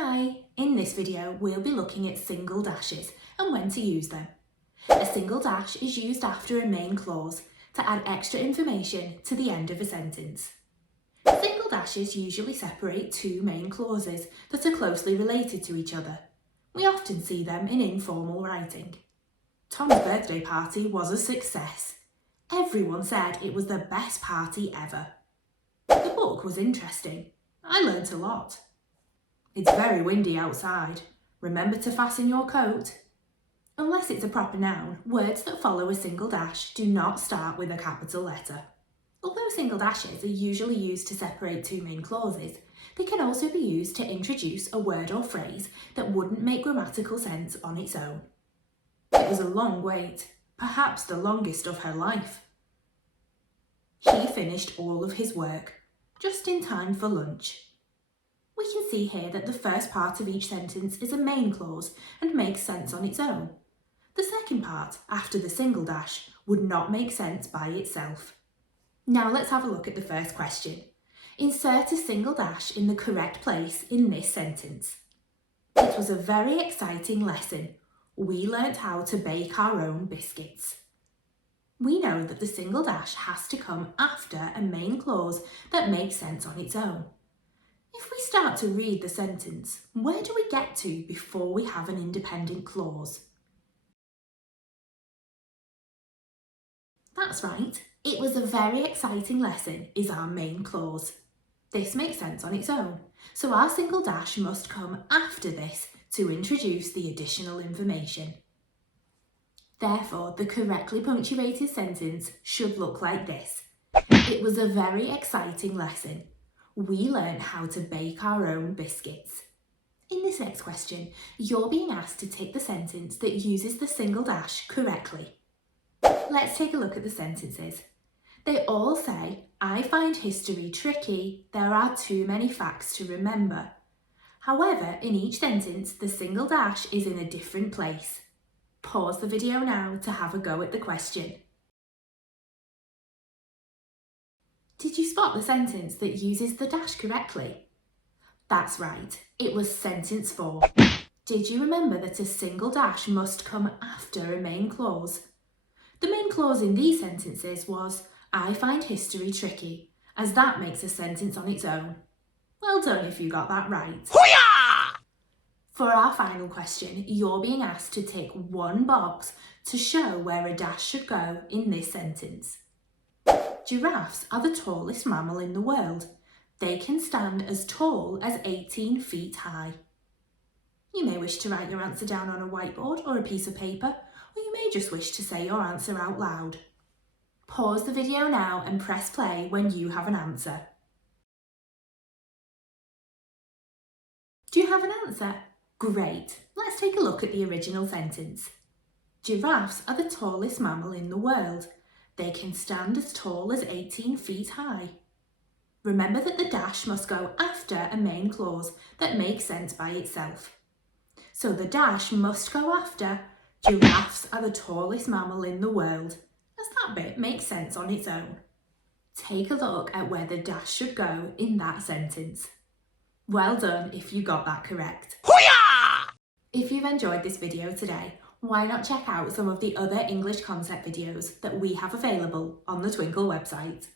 Hi, in this video we'll be looking at single dashes and when to use them. A single dash is used after a main clause to add extra information to the end of a sentence. Single dashes usually separate two main clauses that are closely related to each other. We often see them in informal writing. Tom's birthday party was a success. Everyone said it was the best party ever. The book was interesting. I learnt a lot. It's very windy outside. Remember to fasten your coat. Unless it's a proper noun, words that follow a single dash do not start with a capital letter. Although single dashes are usually used to separate two main clauses, they can also be used to introduce a word or phrase that wouldn't make grammatical sense on its own. It was a long wait, perhaps the longest of her life. He finished all of his work, just in time for lunch. We can see here that the first part of each sentence is a main clause and makes sense on its own. The second part, after the single dash, would not make sense by itself. Now let's have a look at the first question. Insert a single dash in the correct place in this sentence. It was a very exciting lesson. We learnt how to bake our own biscuits. We know that the single dash has to come after a main clause that makes sense on its own. If we start to read the sentence, where do we get to before we have an independent clause? That's right, it was a very exciting lesson is our main clause. This makes sense on its own, so our single dash must come after this to introduce the additional information. Therefore, the correctly punctuated sentence should look like this. It was a very exciting lesson. We learned how to bake our own biscuits. In this next question, you're being asked to take the sentence that uses the single dash correctly. Let's take a look at the sentences. They all say, I find history tricky. There are too many facts to remember. However, in each sentence, the single dash is in a different place. Pause the video now to have a go at the question. Did you spot the sentence that uses the dash correctly? That's right, it was sentence 4. Did you remember that a single dash must come after a main clause? The main clause in these sentences was, I find history tricky, as that makes a sentence on its own. Well done if you got that right. Hoo-yah! For our final question, you're being asked to tick one box to show where a dash should go in this sentence. Giraffes are the tallest mammal in the world. They can stand as tall as 18 feet high. You may wish to write your answer down on a whiteboard or a piece of paper, or you may just wish to say your answer out loud. Pause the video now and press play when you have an answer. Do you have an answer? Great! Let's take a look at the original sentence. Giraffes are the tallest mammal in the world. They can stand as tall as 18 feet high. Remember that the dash must go after a main clause that makes sense by itself. So the dash must go after giraffes are the tallest mammal in the world, as that bit makes sense on its own. Take a look at where the dash should go in that sentence. Well done if you got that correct. Hoo-yah! If you've enjoyed this video today, why not check out some of the other English concept videos that we have available on the Twinkl website.